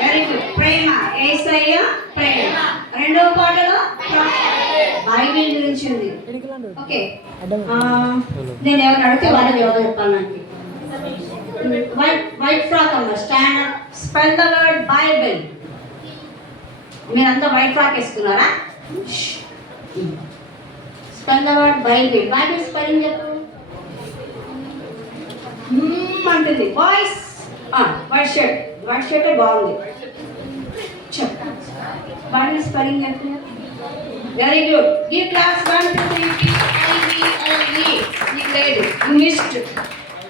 Very good. ప్రేమ, యేసయ్య ప్రేమ. రెండవ పాటలో Bible గురించి ఉంది. ఓకే, నేను ఎవరు అడిగితే వాళ్ళకి ఎవరు చెప్పాలి నాకు. వైట్ ఫ్రాక్ అమ్మ, stand up, spell the word Bible. మీరంతా వైట్ ఫ్రాక్ వేసుకున్నారా? Spell the word Bible. Bible spelling చెప్పు అంటుంది. Voice white shirt, white shirt బాగుంది. చెప్పు బైబిల్ స్పెల్లింగ్ చెప్పు. Very good. Give class 1 2 3 BIBLE. నీకు లేదు, missed.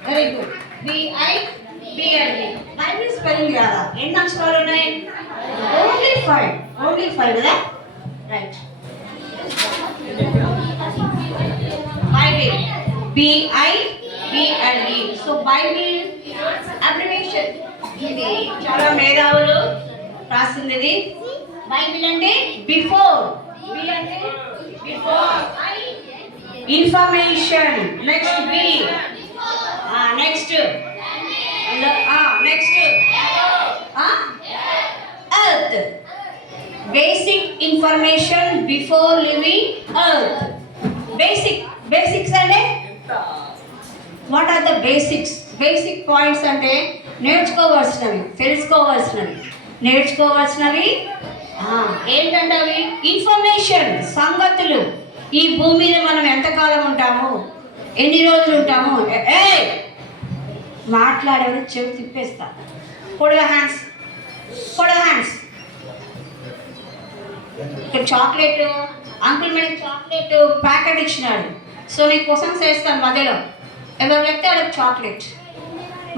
Very good. BIBLE. Bible spelling రాదా? ఎన్ని అక్షరాలు ఉన్నాయి? ఓన్లీ 5 కదా? Right. Bible BIBLE. So Bible abbreviation. ఇది చాలా మేధావులు రాసింది. ఇది బైబిల్ అంటే బిఫోర్, బి అంటే before, I information, next B, next earth, basic information before living earth. Basics అంటే what are the basics? Basic points అంటే నేర్చుకోవాల్సినవి, నేర్చుకోవాల్సినవి ఏంటంటే అవి ఇన్ఫర్మేషన్, సంగతులు. ఈ భూమి మీద మనం ఎంతకాలం ఉంటాము, ఎన్ని రోజులు ఉంటాము. మాట్లాడేది చెవి తిప్పేస్తా. పొడగా హ్యాండ్స్. ఇక్కడ చాక్లెట్ అంకుల్ మనకి చాక్లెట్ ప్యాకెట్ ఇచ్చినాడు. సో నేను క్వశ్చన్స్ వేస్తాను మధ్యలో, ఎవరు చెప్తే వాళ్ళకి చాక్లెట్.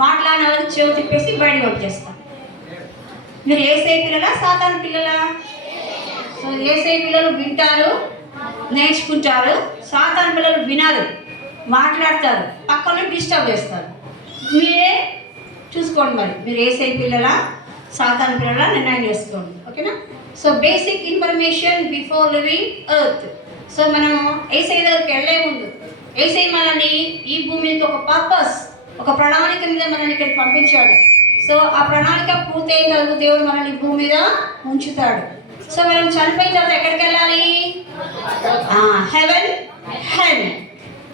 మాట్లాడిన వాళ్ళకి చెవి తిప్పేసి బయటకు వచ్చేస్తాను. మీరు ఏసై పిల్లలా సాతాను పిల్లలా? సో ఏసై పిల్లలు వింటారు, నేర్చుకుంటారు. సాతాను పిల్లలు వినరు, మాట్లాడతారు, పక్కన డిస్టర్బ్ చేస్తారు. మీరే చూసుకోండి, మరి మీరు ఏసై పిల్లలా సాతాను పిల్లలా నిర్ణయం చేసుకోండి. ఓకేనా? So basic information before living earth. So మనము ఏసై దగ్గరికి వెళ్ళే ముందు ఏసై మనల్ని ఈ భూమికి ఒక పర్పస్, ఒక ప్రణాళిక మీద మనల్ని ఇక్కడికి పంపించాడు. సో ఆ ప్రణాళిక పూర్తయిన తర్వాత దేవుడు మనల్ని భూమి మీద ఉంచుతాడు. సో మనం చనిపోయిన తర్వాత ఎక్కడికి వెళ్ళాలి? హెవెన్, హెల్,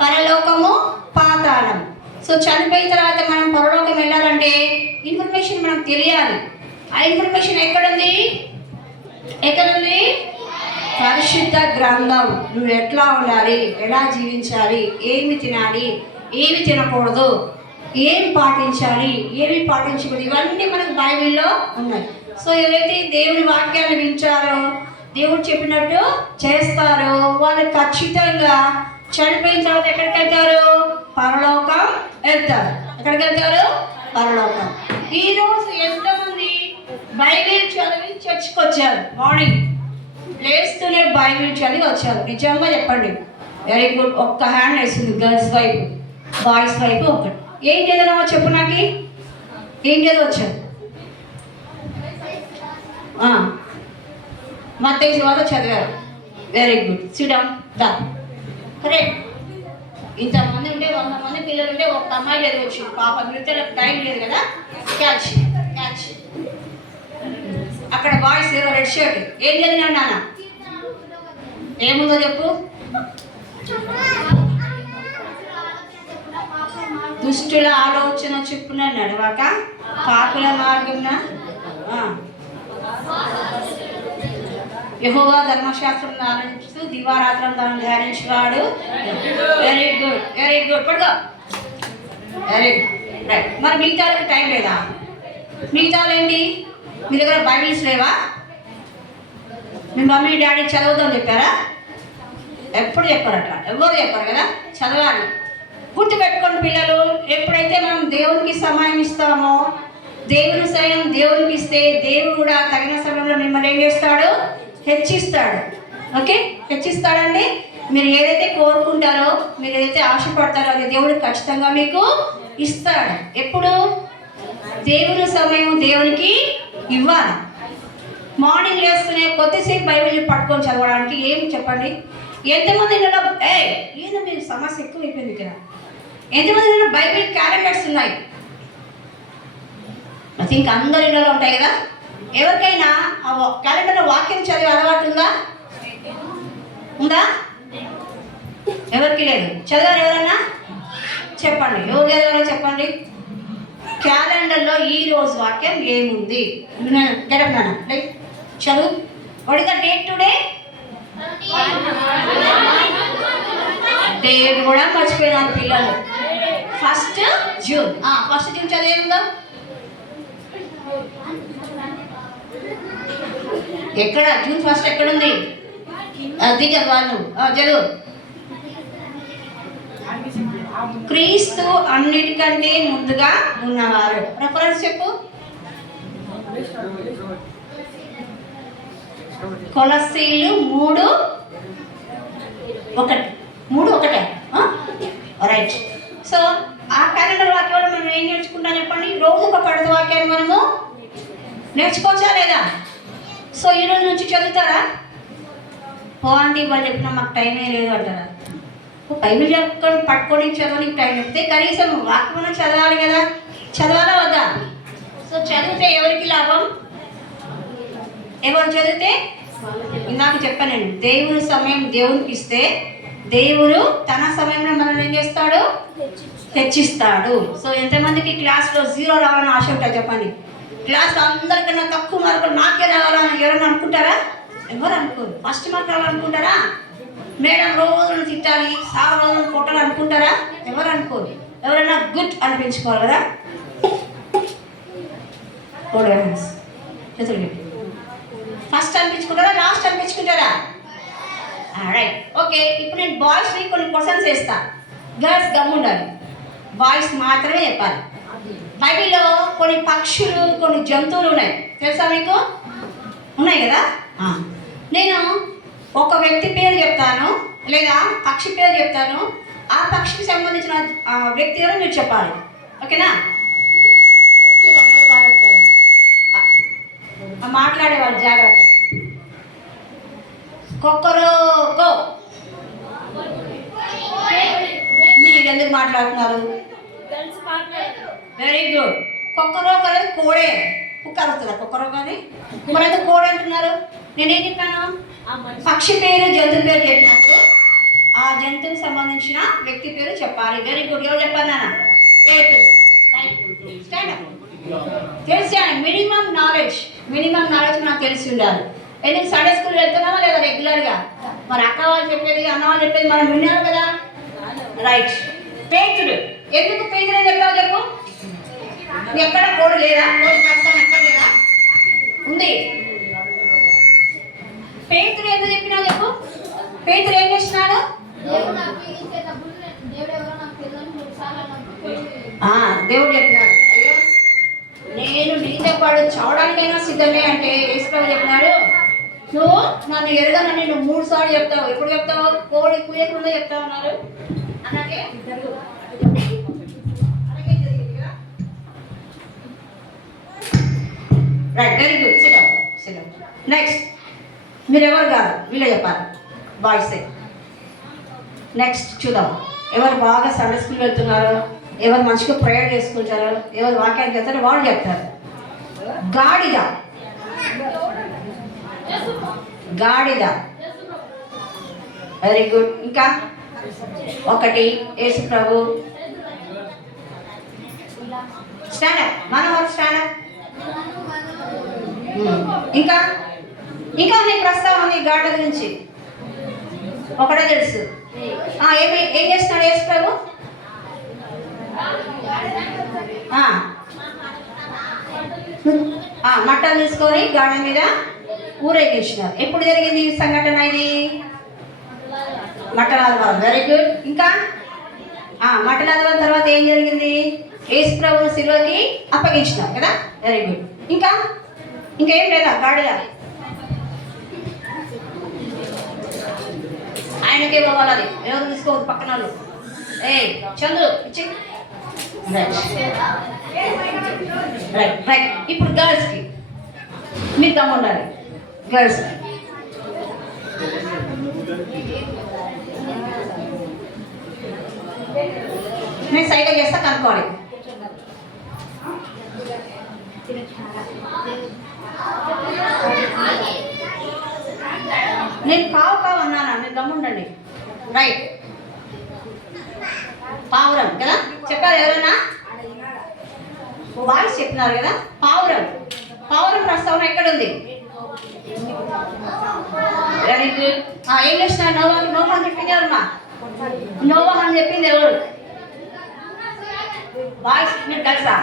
పరలోకము, పాతాళం. సో చనిపోయిన తర్వాత మనం పరలోకం వెళ్ళాలంటే ఇన్ఫర్మేషన్ మనకు తెలియాలి. ఆ ఇన్ఫర్మేషన్ ఎక్కడుంది? పరిశుద్ధ గ్రంథం. నువ్వు ఎట్లా ఉండాలి, ఎలా జీవించాలి, ఏమి తినాలి, ఏమి తినకూడదు, ఏం పాటించాలి, ఏమి పాటించకూడదు, ఇవన్నీ మనకు బైబిల్లో ఉన్నాయి. సో ఎవరైతే దేవుని వాక్యాన్ని వింటారో, దేవుడు చెప్పినట్టు చేస్తారో, వాళ్ళు ఖచ్చితంగా చనిపోయిన తర్వాత ఎక్కడికి వెళ్తారు? పరలోకం వెళ్తారు. ఎక్కడికి వెళ్తారు? పరలోకం. ఈరోజు ఎంతమంది బైబిల్ చదివి చర్చికి వచ్చారు? మార్నింగ్ లేస్తూనే బైబిల్ చదివి వచ్చారు. నిజంగా చెప్పండి. Very good. ఒక్క హ్యాండ్ వేసింది గర్ల్స్ వైపు, బాయ్స్ వైపు ఒకటి. ఏం చదివినామో చెప్పు నాకు. ఏం చదివచ్చారు? మత్తయి సువార్త చదివారు. Very good. సిడౌన్. దా. కరెక్ట్. ఇంతమంది ఉంటే 100 మంది పిల్లలు ఉంటే ఒక్క అమ్మాయి చదివచ్చు. పాప మిగతా టైం లేదు కదా. క్యాచ్. అక్కడ బాయ్స్ రెడ్ షర్ట్ ఏం చదివినాడు నాన్న? ఏముందో చెప్పు. దుష్టుల ఆలోచన చెప్పున నడవక పాపుల మార్గంన యెహోవా ధర్మశాస్త్రం ఆలోచిస్తూ దివారాత్రం తను ధ్యానించేవాడు. Very good. పడుకో. Very good. రైట్. మరి మిగతాలకి టైం లేదా? మిగతాలు ఏంటి? మీ దగ్గర బైబిల్స్ లేవా? మీ మమ్మీ డాడీ చదవద్దని చెప్పారా? ఎప్పుడు చెప్పారట? ఎవరు చెప్పారు కదా. చదవాలి. గుర్తుపెట్టుకోండి పిల్లలు. ఎప్పుడైతే మనం దేవునికి సమయం ఇస్తామో, దేవుని సమయం దేవునికి ఇస్తే దేవుడు కూడా తగిన సమయంలో మిమ్మల్ని ఏం చేస్తాడు? హెచ్చిస్తాడు. ఓకే, హెచ్చిస్తాడండి. మీరు ఏదైతే కోరుకుంటారో, మీరు ఏదైతే ఆశపడతారో అది దేవుడు ఖచ్చితంగా మీకు ఇస్తాడు. ఎప్పుడు? దేవుని సమయం దేవునికి ఇవ్వాలి. మార్నింగ్ లేస్తూనే కొద్దిసేపు బైబిల్ పట్టుకొని చదవడానికి ఏం చెప్పండి? ఎంతమంది ఏదో మీరు సమస్య ఎక్కువ అయిపోయింది ఇక్కడ. ఎంతమంది బైబిల్ క్యాలెండర్స్ ఉన్నాయి? థింక్ అందరి ఇళ్ళలో ఉంటాయి కదా. ఎవరికైనా ఆ క్యాలెండర్లో వాక్యం చదివే అలవాటు ఉందా? ఉందా? ఎవరికి లేదు. చదివారు ఎవరైనా? చెప్పండి. ఎవరు చదివారో చెప్పండి. క్యాలెండర్లో ఈ రోజు వాక్యం ఏముంది? గెటప్ నాన్న లైక్ చదువు. What is the date today? Date కూడా మర్చిపోయినారు పిల్లలు. 1 జూన్. 1 జూన్ చదివేముందా? ఎక్కడ? జూన్ 1 ఎక్కడుంది? అది చదవాలి. చదువు. క్రీస్తు అన్నిటికంటే ముందుగా ఉన్నవారు. రెఫరెన్స్ చెప్పు. కొలస్సీలు 3:1 రైట్. సో ఆ క్యాలెండర్ వాక్యాలు మనం ఏం నేర్చుకుంటాం చెప్పండి. రోజు ఒక పడత వాక్యాన్ని మనము నేర్చుకోవచ్చా లేదా? సో ఈరోజు నుంచి చదువుతారా? పోండి వాళ్ళు చెప్పినా మాకు టైమే లేదు అంటారా? బైబిల్ చెప్పుకొని పట్టుకొని చదవడానికి టైం చెప్తే కనీసం వాక్యం చదవాలి కదా. చదవాలా వద్దా? సో చదివితే ఎవరికి లాభం? ఎవరు చదివితే? ఇందాక చెప్పాను నేను, దేవుని సమయం దేవునికి ఇస్తే దేవుడు తన సమయంలో మనల్ని ఏం చేస్తాడు? హెచ్చిస్తాడు. సో ఎంతమందికి క్లాస్లో 0 రావాలని ఆశ ఉంటుంది చెప్పండి. క్లాస్లో అందరికన్నా తక్కువ మార్కులు నాకే రావాలని ఎవరైనా అనుకుంటారా? ఎవరు అనుకోరు. First mark రావాలనుకుంటారా? మేడం రోజును తిట్టాలి, సార్ రోజును కొట్టాలి అనుకుంటారా? ఎవరు అనుకోరు. ఎవరైనా గుడ్ అనిపించుకోవాలి కదా. చేతులు ఫస్ట్ అనిపించుకుంటారా? లాస్ట్ అనిపించుకుంటారా? రైట్. ఓకే, ఇప్పుడు నేను బాయ్స్ని కొన్ని క్వశ్చన్స్ వేస్తా. గర్ల్స్ గమ్ముండాలి, బాయ్స్ మాత్రమే చెప్పాలి. బైబిల్లో కొన్ని పక్షులు, కొన్ని జంతువులు ఉన్నాయి. తెలుసా మీకు? ఉన్నాయి కదా. నేను ఒక వ్యక్తి పేరు చెప్తాను లేదా పక్షి పేరు చెప్తాను. ఆ పక్షికి సంబంధించిన వ్యక్తి ఎవరో మీరు చెప్పాలి. ఓకేనా? బాగా చెప్తారు మాట్లాడేవాళ్ళు, జాగ్రత్త. కొక్కరోకో. మీరు ఎందుకు మాట్లాడుతున్నారు? Very good. కొక్కరోకో అనేది కోడే. కుక్క అరుస్తుందా కొక్కరోకో అని? మరైతే కోడే అంటున్నారు. నేనేం చెప్పాను? పక్షి పేరు, జంతువు పేరు చెప్పినప్పుడు ఆ జంతువుకి సంబంధించిన వ్యక్తి పేరు చెప్పాలి. Very good. ఎవరు చెప్పాను నాన్న? పేరు. తెలిసి మినిమం నాలెడ్జ్ నాకు తెలిసి ఉండాలి. ఎందుకు సండే స్కూల్ వెళ్తున్నావా లేదా రెగ్యులర్గా? మరి అక్క వాళ్ళు చెప్పేది, అన్న వాళ్ళు చెప్పేది మనం విన్నాను కదా. రైట్. పేతుడు. ఎందుకు పేతుడు అని చెప్పావు చెప్పు. ఎక్కడ కోడి లేదా? కోడి ప్రస్తుతం ఎక్కడ లేదా? ఉంది. పేతుడు ఎందుకు చెప్పినా చెప్పు. పేతుడు ఏం చేసినాడు? దేవుడు చెప్పినాడు, అయ్యో నేను నీతో పాటు చావడానికైనా సిద్ధమే అంటే యేసుప్రభు చెప్పినాడు, నువ్వు నన్ను ఎరగను నేను 3 సార్లు చెప్తావు. ఎప్పుడు చెప్తావు? కోడి కూయకుండా చెప్తావు అన్నారు. అలాగే right. Very good. SIT. Next మీరు ఎవరు కాదు, వీళ్ళే చెప్పాలి. బాయ్సే. నెక్స్ట్ చూద్దాం. ఎవరు బాగా సండే స్కూల్ వెళ్తున్నారు, ఎవరు మంచిగా ప్రేయర్ చేసుకుంటారు, ఎవరు వాక్యానికి వెళ్తారో వాళ్ళు చెప్తారు. గాడిద. Very good. ఇంకా 1 యేసు ప్రభు. స్టాండప్. మనవారు స్టాండప్. ఇంకా నీ ప్రస్తావన ఉంది గాడిద గురించి. ఒకటే తెలుసు. ఏం చేస్తున్నాడు యేసు ప్రభు? మట్టలు తీసుకొని గాడి మీద ఊరేగించినారు. ఎప్పుడు జరిగింది ఈ సంఘటన? ఇది మట్టల ఆదివారం. Very good. ఇంకా మట్టల ఆదివారం తర్వాత ఏం జరిగింది? యేసు ప్రభువును సిలువకి అప్పగించినారు కదా. Very good. ఇంకేం లేదా? గాడిద ఆయనకే పోవాలి. ఎవరు తీసుకోవద్దు పక్కన వాళ్ళు. చంద్రు ఇచ్చి. రైట్. ఇప్పుడు గర్ల్స్కి మీరు తమ్ముండాలి. గర్ల్స్ నేను సైకిల్ చేస్తా కనుక్కోవాలి. నేను కావు అన్నానా? మీరు గమ్ముండండి. రైట్, పావురం కదా చెప్పారు ఎవరన్నా? వాయిస్ చెప్తున్నారు కదా. పావురం, పావురం ప్రస్తావన ఎక్కడుంది? Very good. ఏం చేస్తున్నారు? నోవా అని చెప్పింది ఎవరమ్మా? నోవా అని చెప్పింది ఎవరు? వాయిస్ మీరు తెలుసా?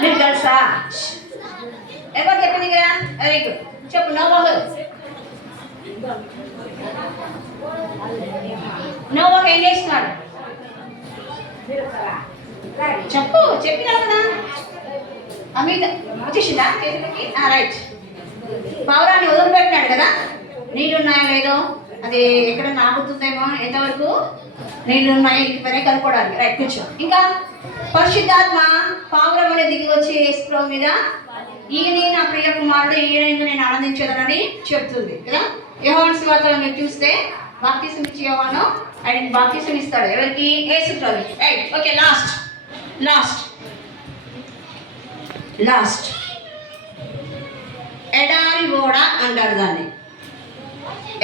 మీరు తెలుసా? ఎవరు చెప్పింది కదా? Very good. చెప్పు నోవా. నోవా ఏం చేస్తున్నాడు చెప్పు. చెప్పినా కదా అమిత వచ్చేసిందా చేతులకి? రైట్. పావురాన్ని వదిలిపెట్టినాడు కదా. నీళ్ళు ఉన్నాయో లేదో అది ఎక్కడ నాగుతుందేమో, ఎంతవరకు నీళ్ళు ఉన్నాయి ఇంటిపైన కనుక్కోవడానికి. రైట్, కూర్చో. ఇంకా పరిశుద్ధాత్మ పావురం అనేది దిగి వచ్చి యేసు మీద ఈయన నా ప్రియ కుమారుడు, ఈయన నేను ఆనందించదనని చెప్తుంది కదా. యోహాను సువార్తలో మీరు చూస్తే బాప్తిసం ఇచ్చి యోహాను ఆయన బాప్తిసం ఇస్తాడు ఎవరికి? యేసు ప్రభు. Right, okay. Last last last ఎడారి ఓడ అంటారు దాన్ని.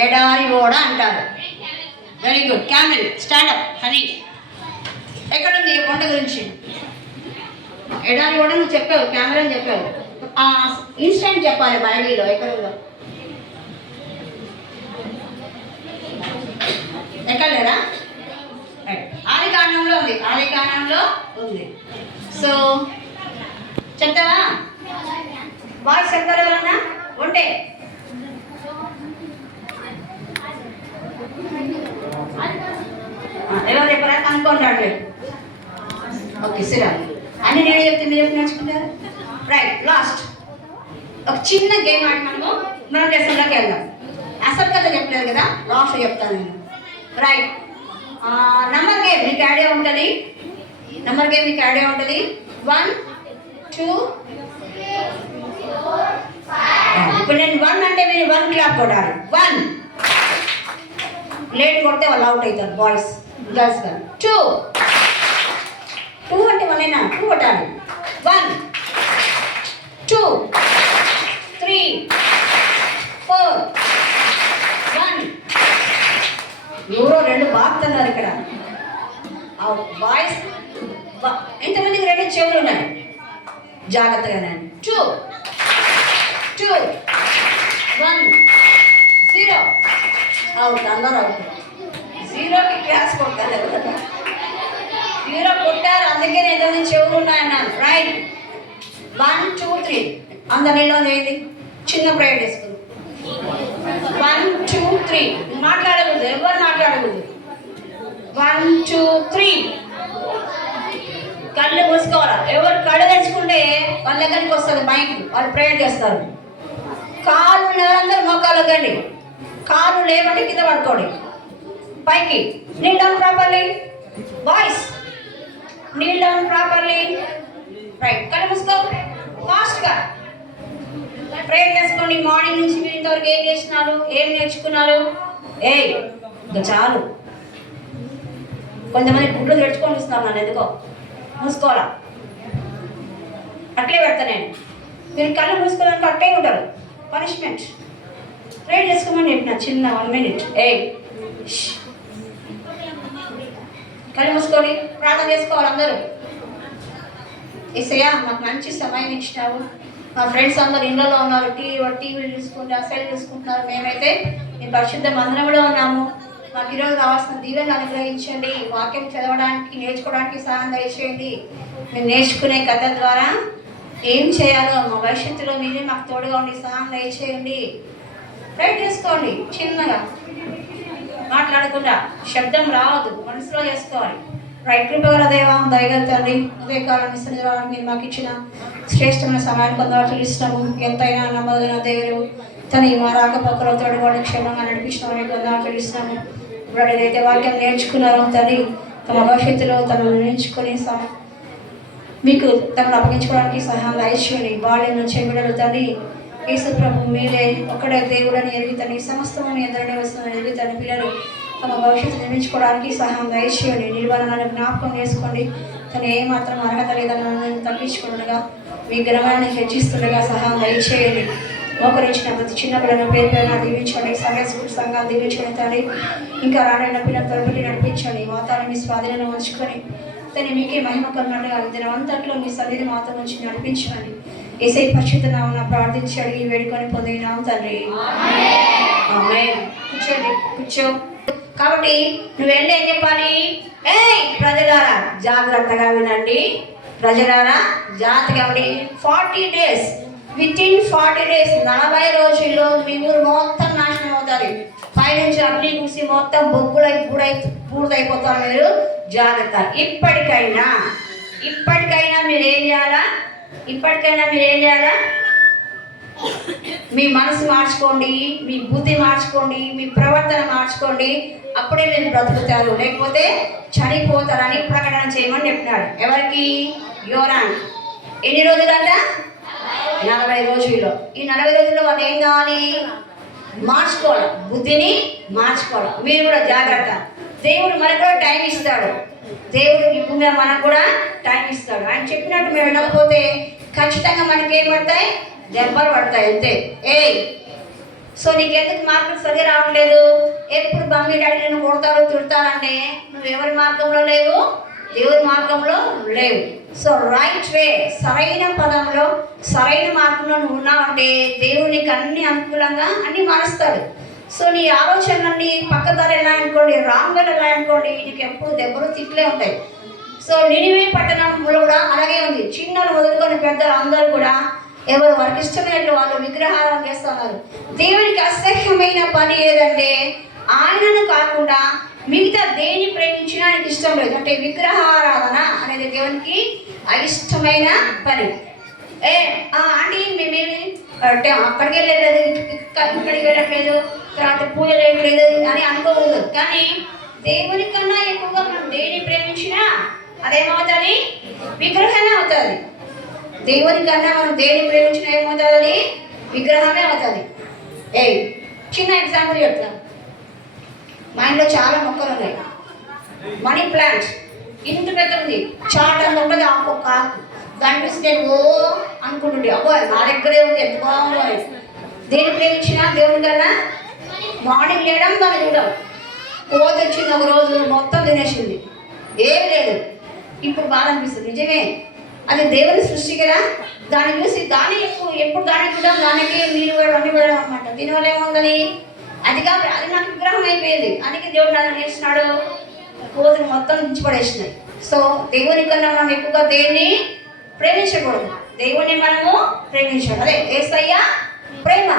ఎడారి ఓడ అంటారు. Very good. Camel stand up honey. ఎక్కడుంది ఓడ గురించి? ఎడారి ఓడ నువ్వు చెప్పావు, క్యామెల్ అని చెప్పావు. ఇన్స్టెంట్ చెప్పాలి బైబిల్లో. ఎక్కడుందో ఎక్కడ లేదా? ఆది కాండంలో ఉంది. ఆది కాండంలో ఉంది. సో చెప్తావా? వాయిస్ చెప్తారు ఎవరన్నా ఉంటే? ఎవరు చెప్పారా? కనుక్కోండి. ఓకే సిరా అన్ని నేను చెప్తే మీరు చెప్పి నేర్చుకుంటారు. రైట్, లాస్ట్ ఒక చిన్న గేమ్ ఆడి మనం లెసన్లోకి వెళ్దాం. అసలు కథ చెప్పలేదు కదా, లాస్ట్ చెప్తాను నేను. రైట్, నంబర్ గేమ్ మీకు ఐడియా ఉంటుంది. నంబర్ గేమ్ మీకు ఐడియా ఉంటుంది. 1 2 ఇప్పుడు నేను 1 అంటే మీరు 1 క్లాప్ కొట్టాలి. 1 లేట్ కొడితే వాళ్ళు అవుట్ అవుతారు బాయ్స్, గర్ల్స్ గారు. 2 అంటే 1 అయినా 2 కొట్టాలి. 1 2 3 4 1. ఎవరో 2 బాగుతున్నారు ఇక్కడ. బాయ్స్ ఎంతమందికి 2 చెవులు ఉన్నాయి? జాగ్రత్తగానే. 2 2 1 0 అవుట్. అందరూ అవుట్. 0కి క్లాస్ కొట్టారు. 0 కొట్టారు, అందుకే నేను ఎంతమంది చెవులు ఉన్నాయన్నాను. రైట్, 1 2 3 అందరిలో చేయండి. చిన్న ప్రేయర్ చేసుకుంది. 1 2 3 మాట్లాడకూడదు, ఎవరు మాట్లాడకూడదు. 1 2 3 కళ్ళు మూసుకోవాలి. ఎవరు కళ్ళు తెచ్చుకుంటే వాళ్ళ దగ్గరికి వస్తుంది మైక్, వాళ్ళు ప్రేయర్ చేస్తారు. కాళ్ళు ఉన్నవారందరూ మోకాలు కండి, కాళ్ళు లేవండి, కింద పడుకోండి. పైకి Neel down properly. Voice Neel down properly. Right, కళ్ళు మూసుకో. ఫాస్ట్గా ప్రేయర్ చేసుకోండి. మార్నింగ్ నుంచి మీరు ఇంతవరకు ఏం చేస్తున్నారు, ఏం నేర్చుకున్నారు? ఇంకా చాలు. కొంతమంది గుడ్లు తెచ్చుకొని ఇస్తున్నారు నన్ను, ఎందుకో మూసుకోవాలా. అట్లే పెడతా నేను. మీరు కళ్ళు మూసుకోవడానికి అట్టే ఉంటారు. పనిష్మెంట్. ప్రేయర్ చేసుకోమని చెప్పిన చిన్న 1 మినిట్. కళ్ళు మూసుకొని ప్రార్థన చేసుకోవాలి అందరూ. యేసయ్యా మాకు మంచి సమయం ఇచ్చినావు. మా ఫ్రెండ్స్ అందరు ఇళ్ళలో ఉన్నారు, టీవీలు చూసుకుంటారు, సెల్ చూసుకుంటున్నారు. మేమైతే మీ పరిశుద్ధ మందిరంలో ఉన్నాము. మాకు ఈరోజు కావాల్సిన దీవెనలు అనుగ్రహించండి. వాక్యం చదవడానికి, నేర్చుకోవడానికి సహాయం దయచేయండి. మేము నేర్చుకునే కథ ద్వారా ఏం చేయాలో మా భవిష్యత్తులో మీరే మాకు తోడుగా ఉండి సహాయం దయచేయండి. ట్రై చేసుకోండి. చిన్నగా మాట్లాడకుండా, శబ్దం రావద్దు, మనసులో చేసుకోవాలి. రైట్, కృపగల దేవా, దయగల తండ్రి, ఉదయకాలం ఇస్తున్న మీరు మాకు ఇచ్చిన శ్రేష్టమైన సమయాన్ని పొందవచ్చు ఇష్టము. ఎంతైనా నమ్మదగిన దేవుడు తన మా రాకపోకలో తోడుగా క్షేమంగా నడిపించడం పొందవచ్చు ఇస్తాము. ఇప్పుడు ఏదైతే వాక్యం నేర్చుకున్నారో తండ్రి, తమ భవిష్యత్తులో తనను నేర్చుకుని మీకు తనను అప్పగించుకోవడానికి సహాయం దయచేయండి. బాల్యం నుంచి బిడ్డలు తండ్రి, యేసు ప్రభు మీరే ఒక్కడే దేవుడని ఎరిగి తన సమస్తమని ఎందరనే వస్తుందని ఎరిగి తన పిల్లలు తమ భవిష్యత్తు నిర్మించుకోవడానికి సహాయం దయచేయండి. నిర్వహణను జ్ఞాపకం చేసుకోండి. తను ఏమాత్రం అర్హత లేదని నన్ను తప్పించుకుండగా మీ ఘనమైన హెచ్చిస్తుండగా సహాయం దయచేయండి. మోకరించిన ప్రతి చిన్న పిల్లలను పేరు పేరున దీవించండి. సమయ సంఘాలు దీవించండి తండ్రి. ఇంకా రానైన పిల్లలు తరబడి నడిపించండి. వాతావరణం మీ స్వాధీనంలో ఉంచుకొని తను మీకే మహిమ కన్నట్టుగా దినం అంతట్లో మీ సన్నిధి మాతో నుంచి నడిపించండి. ఏసై పరిశుద్ధ నామమున ప్రార్థించి అడిగి వేడుకొని పొందినాం తండ్రి. ఆమేన్. కూర్చోండి, కూర్చో. కాబట్టి నువ్వు వెళ్ళి ఏం చెప్పాలి? ప్రజలారా జాగ్రత్తగా వినండి. ప్రజలారా జాగ్రత్తగా వినండి. 40 days, వితిన్ 40 days 40 రోజుల్లో మీ ఊరు మొత్తం నాశనం అవుతుంది. పైనుంచి అగ్ని కూసి మొత్తం బొగ్గులై పూర్తయిపోతారు. మీరు జాగ్రత్త. ఇప్పటికైనా మీరు ఏం చేయాలా? మీ మనసు మార్చుకోండి, మీ బుద్ధి మార్చుకోండి, మీ ప్రవర్తన మార్చుకోండి. అప్పుడే మీరు బ్రతుకుతారు, లేకపోతే చనిపోతారని ప్రకటన చేయమని చెప్పినాడు. ఎవరికి? యోనాను. ఎన్ని రోజులంట? 40 రోజుల్లో. ఈ 40 రోజుల్లో వాళ్ళు ఏం కావాలి? మార్చుకోవాలి, బుద్ధిని మార్చుకోవాలి. మీరు కూడా జాగ్రత్త. దేవుడు మనకు కూడా టైం ఇస్తాడు. దేవుడు ఈ భూమి మనకు కూడా టైం ఇస్తాడు. ఆయన చెప్పినట్టు మేము వినకపోతే ఖచ్చితంగా మనకేం పడతాయి? దెబ్బలు పడతాయి అంతే. సో నీకెందుకు మార్కులు సరిగా రావట్లేదు? ఎప్పుడు మమ్మీ డాడీ నేను కొడతారు తిడతారంటే నువ్వు ఎవరి మార్గంలో లేవు? దేవుడి మార్గంలో లేవు. సో రైట్ వే, సరైన పదంలో సరైన మార్గంలో నువ్వు ఉన్నావంటే దేవుడు నీకు అన్ని అనుకూలంగా అన్ని మారుస్తాడు. సో నీ ఆలోచనలన్నీ పక్కదారి ఎలా అనుకోండి, రాంగ్గా ఎలా అనుకోండి, నీకు ఎప్పుడు దెబ్బలు తిట్లే ఉంటాయి. సో నినివే పట్టణంలో కూడా అలాగే ఉంది. చిన్నలు మొదలుకొని పెద్దలు అందరూ కూడా ఎవరు వారికి ఇష్టమైనట్లు వాళ్ళు విగ్రహారాధన చేస్తున్నారు. దేవునికి అసహ్యమైన పని ఏదంటే ఆయనను కాకుండా మిగతా దేని ప్రేమించినా ఆయనకి ఇష్టం లేదు. అంటే విగ్రహారాధన అనేది దేవునికి అయిష్టమైన పని. ఆంటీ మేమేమి అక్కడికి వెళ్ళలేదు, ఇక్కడికి వెళ్ళట్లేదు, తర్వాత పూజలు వేయట్లేదు అని అనుకోకూడదు. కానీ దేవుని కన్నా ఎక్కువగా మనం దేని ప్రేమించినా అదేమవుతుంది? విగ్రహమే అవుతుంది. దేవుని కన్నా మనం దేని ప్రేమించిన ఏమవుతుంది? అది విగ్రహమే అవుతుంది. చిన్న ఎగ్జాంపుల్ చెప్తాను. మా ఇంట్లో చాలా మొక్కలు ఉన్నాయి. మనీ ప్లాంట్స్ ఇంత పెద్ద ఉంది, చాట్ అంత ఉంటుంది. ఒక్కొక్క దాని చూసి నేను అనుకుంటుంటే అబ్బో నా దగ్గరే ఉంది, ఎంత బాగుందో. దేని ప్రేమించినా దేవుని కన్నా మార్నింగ్ లేయడం దాన్ని చూడడం. కోత వచ్చింది ఒక రోజు మొత్తం తినేసింది, ఏం లేదు. ఇప్పుడు బాధ అనిపిస్తుంది. నిజమే, అది దేవుని సృష్టి కదా. దాన్ని చూసి దాన్ని ఎప్పుడు దాన్ని చూడడం, దానికి నీళ్ళు కూడా అన్ని కూడా అనమాట. దీనివల్ల ఏముందని అది నాకు విగ్రహం అయిపోయింది. అందుకే దేవుడు నన్ను చేస్తున్నాడు, కోతులు మొత్తం దించిపడేసినాయి. సో దేవుని కన్నా మనం ఎక్కువగా దేన్ని ప్రేమించకూడదు, దేవుని మనము ప్రేమించాలి. అదే యేసయ్య ప్రేమ.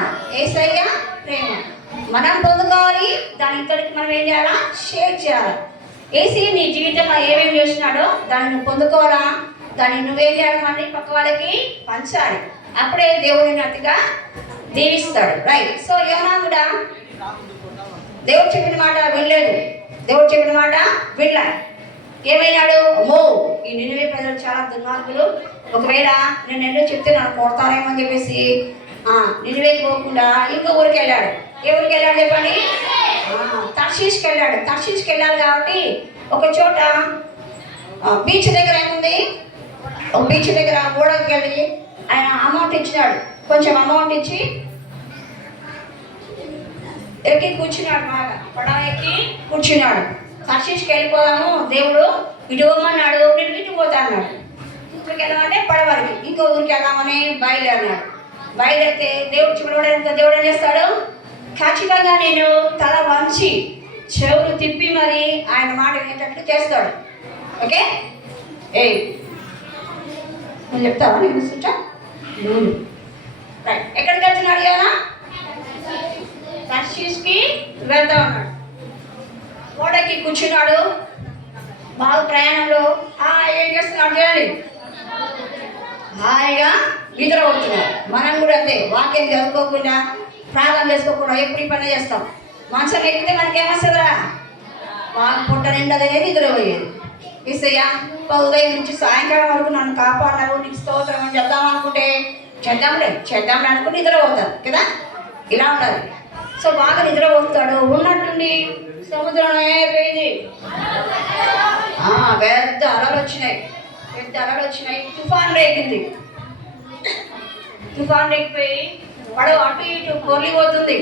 మనం పొందుకోవాలి, దాని ఇతరులకి మనం ఏం చేయాలా? షేర్ చేయాలి. ఏసీ నీ జీవితంలో ఏమేమి చేసినాడో దాన్ని నువ్వు పొందుకోవాలా, దాన్ని నువ్వేం చేయాలి? మళ్ళీ పక్క వాళ్ళకి పంచాలి. అప్పుడే దేవుడిని అతిగా దీవిస్తాడు. రైట్. సో యోనా కూడా దేవుడు చెప్పిన మాట వినలేదు. ఏమైనాడు? ఈ నినివే ప్రజలు చాలా దుర్మార్గులు, ఒకవేళ నేను ఎన్నో చెప్తే నన్ను కొడతారేమో అని చెప్పేసి నినివేకి పోకుండా ఇంకో ఊరికి వెళ్ళాడు. ఏ ఊరికి వెళ్ళాడు చెప్పండి? తర్షీష్కి వెళ్ళాడు. తర్షీష్కి వెళ్ళాలి కాబట్టి ఒక చోట బీచ్ దగ్గర ఏముంది, ఒక బీచ్ దగ్గర ఓడకి వెళ్ళి ఆయన అమౌంట్ ఇచ్చినాడు. కొంచెం అమౌంట్ ఇచ్చి ఎక్కి కూర్చున్నాడు. బాగా పడవ ఎక్కి కూర్చున్నాడు. తర్షీష్కి వెళ్ళిపోదాము, దేవుడు ఇటు పోమన్నాడు, నేను ఇటు పోతా అన్నాడు. ఊరికి వెళ్ళామంటే పడవరికి ఇంకో ఊరికి వెళ్దామని బయలుదేరినాడు. బయలుదేరితే దేవుడు చూడడానికి దేవుడు ఏం చేస్తాడు? ఖచ్చితంగా నేను తల వంచి చెవులు తిప్పి మరి ఆయన మాట వినేటట్లు చేస్తాడు. ఓకే, నువ్వు చెప్తావా? నేను కూర్చుంటా. రైట్. ఎక్కడికి వెళ్తున్నాడు? యోనా తర్షీష్కి వెళ్తా ఉన్నాడు. ఓడకి కూర్చున్నాడు. బాగా ప్రయాణంలో ఏం చేస్తున్నాడు చూడండి, హాయిగా నిద్ర పడుతున్నాడు. మనం కూడా అంతే, వాక్యం చదువుకోకుండా ప్రార్థన చేసుకోకుండా ఎప్పుడు పని చేస్తాం. మనసులో ఎక్కితే మనకేమొస్తుందిరా? బాగా పుట్ట నిండదనే నిద్రపోయేది. ఈసయ్య ఉదయం నుంచి సాయంకాలం వరకు నన్ను కాపాడినారు, నీకు స్తోత్రం అని చెప్దాం అనుకుంటే చేద్దాంలే అనుకుని నిద్రపోతారు కదా. ఇలా ఉండాలి. సో బాగా నిద్రపోతాడు. ఉన్నట్టుండి సముద్రం అయిపోయింది, పెద్ద అలలు వచ్చినాయి. పెద్ద అలలు వచ్చినాయి, తుఫాన్ రేగింది. తుఫాన్ రేగిపోయి పడవ అటు ఇటు పొర్లిపోతుంది.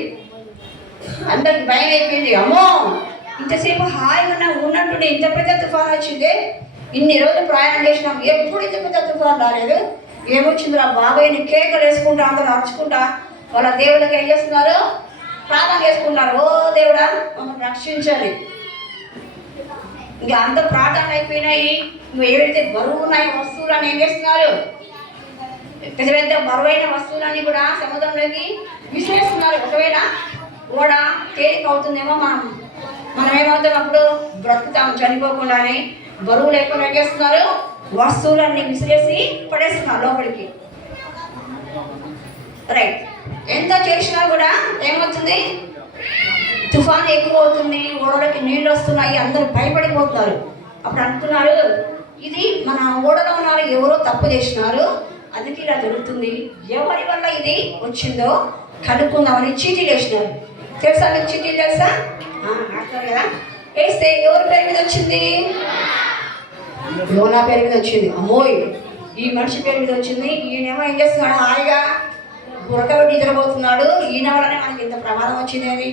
అందరికి భయం అయిపోయింది. అమ్మో, ఇంతసేపు హాయిగా ఉన్నట్టుండే ఇంత పెద్ద తుఫాన్ వచ్చింది, ఇన్ని రోజులు ప్రయాణం చేసినాం, ఎప్పుడు ఇంత పెద్ద తుఫాన్ రాలేదు, ఏమొచ్చిందిరా బాబాయ్ని కేకలు వేసుకుంటా అందరూ అరుచుకుంటా వాళ్ళ దేవుళ్ళకి ఏం చేస్తున్నారు, ప్రార్థన చేసుకుంటారు. ఓ దేవుడా మమ్మల్ని రక్షించాలి. ఇంకా అంత ప్రార్థనలు అయిపోయినాయి. నువ్వు ఏవైతే బరువు ఉన్నాయి వస్తువులని ఏం చేస్తున్నారు, పెద్ద పెద్ద బరువైన వస్తువులన్నీ కూడా సముద్రంలోకి విసిరేస్తున్నారు. ఒకవేళ ఓడ తేలిక అవుతుందేమో, మనం ఏమవుతాం అప్పుడు, బ్రతుకుతాం చనిపోకుండానే. బరువు లేకుండా ఏం చేస్తున్నారు, వస్తువులన్నీ విసిరేసి పడేస్తున్నారు లోపలికి. రైట్, ఎంత చేసినా కూడా ఏమవుతుంది, తుఫాను ఎక్కువ అవుతుంది, ఓడలకి నీళ్ళు వస్తున్నాయి, అందరూ భయపడిపోతున్నారు. అప్పుడు అనుకున్నారు, ఇది మన ఓడలో ఉన్నారు ఎవరో తప్పు చేసినారు, అందుకే ఇలా జరుగుతుంది, ఎవరి వల్ల ఇది వచ్చిందో కనుక్కుందామని చీటీలు వేసినారు. తెలుసా మీకు చీటీలు తెలుసా? ఆడతారు కదా. వేస్తే ఎవరి పేరు మీద వచ్చింది, యోనా పేరు మీద వచ్చింది. అమ్మోయ్, ఈ మనిషి పేరు మీద వచ్చింది. ఈయనేమో ఏం చేస్తున్నాడు, హాయిగా ఉరకబెట్టి నిద్రపోతున్నాడు, ఈయన వల్లనే మనకి ఇంత ప్రమాదం వచ్చింది అని.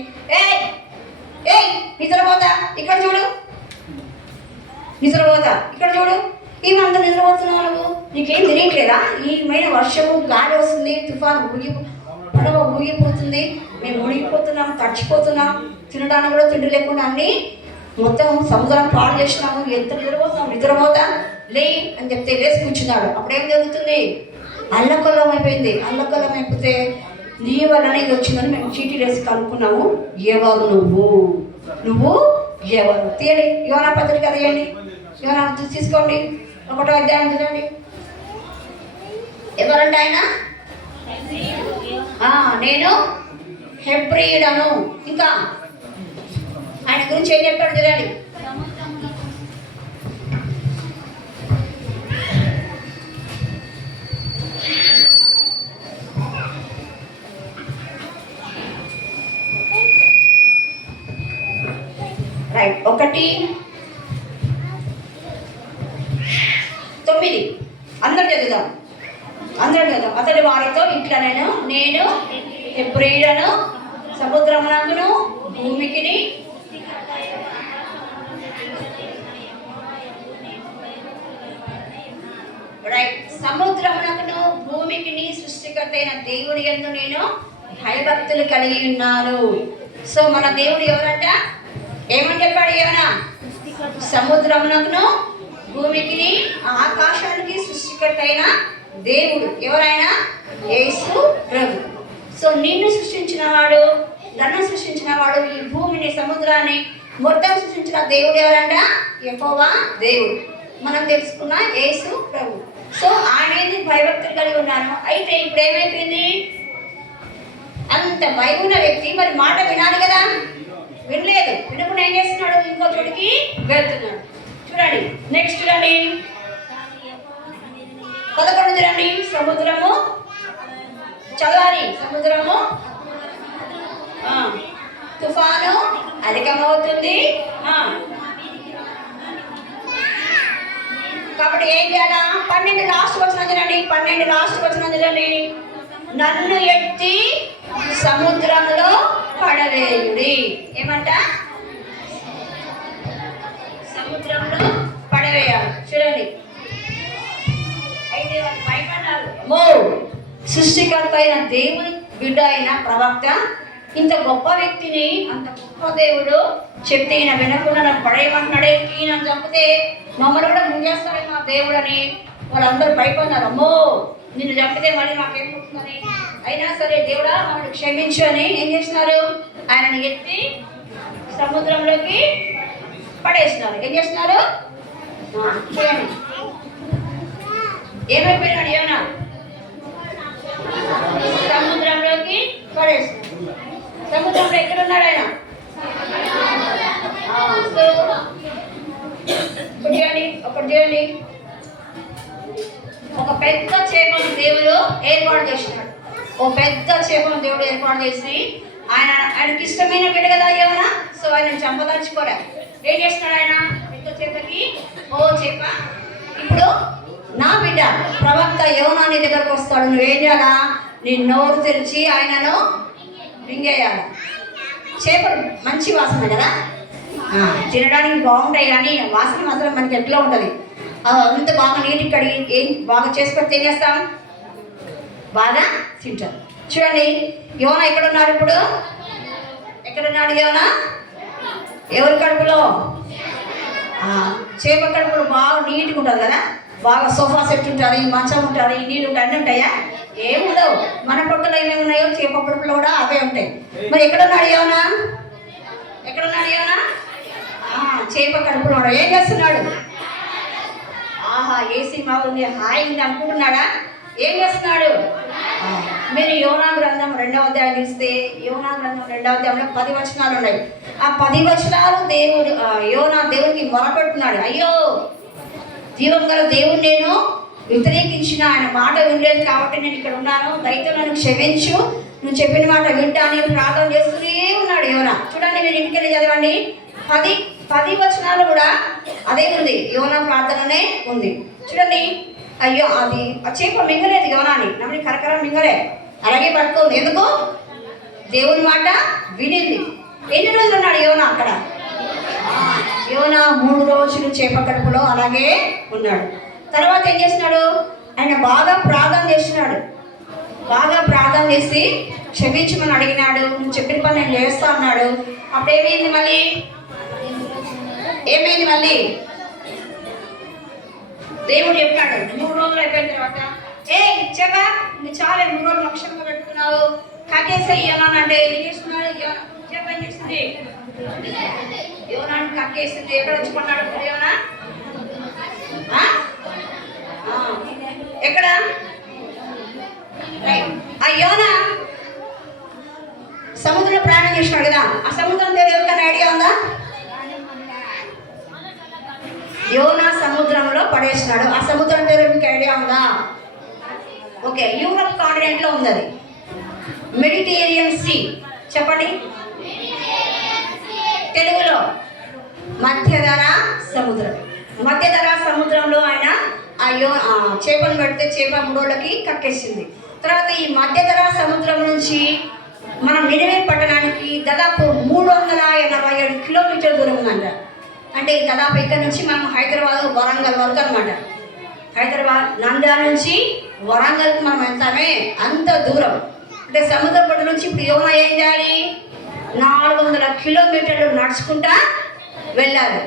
ఏ నిద్రపోతా, ఇక్కడ చూడు, నిద్రపోతా, ఇక్కడ చూడు, ఏమంతా నిద్రపోతున్నావు నువ్వు, నీకేం తెలియట్లేదా? ఈమైన వర్షము గాలి వస్తుంది, తుఫాను పడవ ఊగిపోతుంది, మేము మునిగిపోతున్నాం, తడిచిపోతున్నాం, తినడానికి కూడా తిండి లేకుండా అన్నీ మొత్తం సముద్రం పాడు చేసినాము, ఎంత నిద్రపోతున్నాం, నిద్రపోతా లే అని చెప్తే లేసి కూర్చున్నాడు. అప్పుడేం జరుగుతుంది, అల్లకొల్లం అయిపోయింది. అల్లకొల్లం అయిపోతే నీ వల్లనే ఇది వచ్చిందని మేము చీటీ వేసి కనుక్కున్నాము, ఎవరు నువ్వు ఎవరు? తీయండి, యోనా పత్రిక తీయండి, యోనా తీసుకోండి, 1వ అధ్యాయం చూడండి. ఎవరంటే ఆయన, నేను హెబ్రీయుడను. ఇంకా ఆయన గురించి ఏం చెప్పాడు చూడండి. రైట్, 1:9 అందరూ చదువుదాం. అతడి వారితో ఇట్లా నేను హెబ్రీయుడను, సముద్రమునందును భూమికిని సముద్రమునకును భూమికిని సృష్టికర్త అయిన దేవుడి యందు నేను భయభక్తులు కలిగి ఉన్నాను. సో మన దేవుడు ఎవరంట, ఏమని చెప్పాడు, ఏమన్నా సముద్రమునకును భూమికిని ఆకాశానికి సృష్టికర్త అయిన దేవుడు ఎవరైనా, యేసు ప్రభు. సో నిన్ను సృష్టించిన వాడు, నన్ను సృష్టించిన వాడు, ఈ భూమిని సముద్రాన్ని మొత్తం సృష్టించిన దేవుడు ఎవరంట, యెహోవా దేవుడు. మనం తెలుసుకున్న యేసు ప్రభు. సో ఆయన భయభక్తులు కలిగి ఉన్నాను. అయితే ఇప్పుడు ఏమైపోయింది, అంత భయం ఉన్న వ్యక్తి మరి మాట వినాలి కదా, వినలేదు. వినకుండా ఏం చేస్తున్నాడు, ఇంకో చోటికి వెళ్తున్నాడు. చూడండి, నెక్స్ట్ చూడండి, 11 చూడండి. సముద్రము చదవాలి, సముద్రము తుఫాను అధికమవుతుంది. కాబట్టి ఏం చేయాలా, 12 లాస్ట్ వచనం చూడండి. 12 లాస్ట్ వచనం చూడండి. నన్ను ఎత్తి సముద్రంలో పడవేయుడి. ఏమంట, సముద్రంలో పడవేయాలి. చూడండి, అయితే వాళ్ళు భయపడ్డారు. సృష్టికర్త అయిన దేవుని బిడ్డ అయిన ప్రవక్త, ఇంత గొప్ప వ్యక్తిని, అంత గొప్ప దేవుడు చెప్తే ఈయన వినకుండా నన్ను పడేయమంటున్నాడే, ఈయన చంపితే మమ్మల్ని కూడా ముంగేస్తాడే మా దేవుడు అని వాళ్ళందరూ భయపడినారు. అమ్మో, నిన్ను చంపితే మళ్ళీ మాకేం పుట్టిందని. అయినా సరే దేవుడా మమ్మల్ని క్షమించు అని ఏం చేస్తున్నారు, ఆయనని ఎత్తి సముద్రంలోకి పడేస్తున్నారు. ఏం చేస్తున్నారు, చూడండి ఏమైపోయినాడు, ఏమన్నా సముద్రంలోకి పడేస్తున్నారు. సముద్రంలో ఎక్కడున్నాడు ఆయన, ఒకటి చేయండి. ఒక పెద్ద చేపను దేవుడు ఏర్పాటు చేసినాడు. ఓ పెద్ద చేపను దేవుడు ఏర్పాటు చేసి ఆయనకి ఇష్టమైన బిడ్డ కదా ఏమన్నా, సో ఆయన చంపదలుచుకోలే. ఏం చేస్తున్నాడు ఆయన, పెద్ద చేపకి, ఓ చేప ఇప్పుడు నా బిడ్డ ప్రవక్త యోనా నీ దగ్గరకు వస్తాడు, నువ్వేం చేయాలా? నీ నోరు తెరిచి ఆయనను మింగేయాలి. చేపలు మంచి వాసన కదా, తినడానికి బాగుంటాయి, కానీ వాసన మాత్రం మనకి ఎట్లా ఉంటుంది? అంత బాగా నీటికి కడిగి ఏం బాగా చేసుకొని తినేస్తాం, బాగా తింటాం. చూడండి యోనా ఎక్కడున్నాడు ఇప్పుడు? ఎక్కడున్నాడు యోనా? ఎవరి కడుపులో? చేప కడుపులో బాగా నీట్గా ఉంటుంది కదా, బాగా సోఫా సెట్ ఉంటుంది, మంచం ఉంటుంది, నీళ్ళు ఉంటాయి, అన్నీ ఉంటాయా? ఏముండవు. మన పక్కలో ఏమేమి ఉన్నాయో చేప కడుపులో కూడా అవే ఉంటాయి. మరి ఎక్కడున్నాడు యోనా? ఎక్కడున్నాడు యోనా? చేప కడుపులో ఏం చేస్తున్నాడు? ఆహా, ఏ సినిమా ఉంది, హాయి ఉంది అనుకుంటున్నాడా? ఏం చేస్తున్నాడు? మీరు యోనా గ్రంథం 2వ అధ్యాయం చూస్తే, యోనా గ్రంథం 2వ అధ్యాయంలో 10 వచనాలు ఉన్నాయి. ఆ 10 వచనాలు యోనా దేవునికి మొరపెడుతున్నాడు. అయ్యో, జీవం గల దేవుడు నేను వ్యతిరేకించిన, ఆయన మాట వినలేదు కాబట్టి నేను ఇక్కడ ఉన్నాను, దయతో నన్ను క్షమించు, నువ్వు చెప్పిన మాట వింటానని ప్రార్థన చేస్తూనే ఉన్నాడు యోనా. చూడండి, మీరు ఇంటికెళ్ళి చదవండి. 10 వచనాలు కూడా అదే ఉంది, యోనా ప్రార్థననే ఉంది. చూడండి, అయ్యో అది ఆ చేప మింగలేదు యోనాని, నమ్మి కరకర మింగలే, అలాగే పట్టుకుంది. ఎందుకు? దేవుని మాట వినింది. ఎన్ని రోజులు ఉన్నాడు యోనా అక్కడ? యోనా 3 రోజులు చేప కడుపులో అలాగే ఉన్నాడు. తర్వాత ఏం చేస్తున్నాడు? ఆయన బాగా ప్రార్థన చేస్తున్నాడు. బాగా ప్రార్థన చేసి క్షమించమని అడిగినాడు. నువ్వు చెప్పిన పని నేను చేస్తా అన్నాడు. అప్పుడు ఏమైంది మళ్ళీ? దేవుడు చెప్పాడు 3 రోజులు అయిపోయిన తర్వాత, ఇచ్చాగా నువ్వు చాలా 3 రోజులు లక్ష్యంగా పెట్టుకున్నావు, కక్కేసేయను అంటే ఏం చేస్తున్నాడు? చేప ఏం చేస్తుంది? యోనాన్ని కక్కేసింది. ఎక్కడ వచ్చి కొన్నాడు యోనా? ఎక్కడ? ఆ యోనా సముద్రంలో ప్రయాణం చేసినాడు కదా, ఆ సముద్రం పేరు ఎవరికైనా ఐడియా ఉందా? యోనా సముద్రంలో పడేసినాడు. ఆ సముద్రం పేరు మీకు ఐడియా ఉందా? ఓకే, యూరప్ కాంటినెంట్ లో ఉంది అది, మెడిటేరియన్ సీ. చెప్పండి తెలుగులో. మధ్యధరా సముద్రం. మధ్యధరా సముద్రంలో ఆయన ఆ చేపను పెడితే చేప 3 రోజులకి కక్కేసింది. తర్వాత ఈ మధ్యధరా సముద్రం నుంచి మనం నినివే పట్టణానికి దాదాపు 387 కిలోమీటర్ల దూరం ఉందంట. అంటే దాదాపు ఇక్కడ నుంచి మనం హైదరాబాద్ వరంగల్ వరకు అనమాట. హైదరాబాద్ నంద్యాల నుంచి వరంగల్కి మనం వెళ్తామే, అంత దూరం. అంటే సముద్ర పట్టు నుంచి ఇప్పుడు యోనా ఏం చేయాలి? 400 కిలోమీటర్లు నడుచుకుంటా వెళ్ళాలి.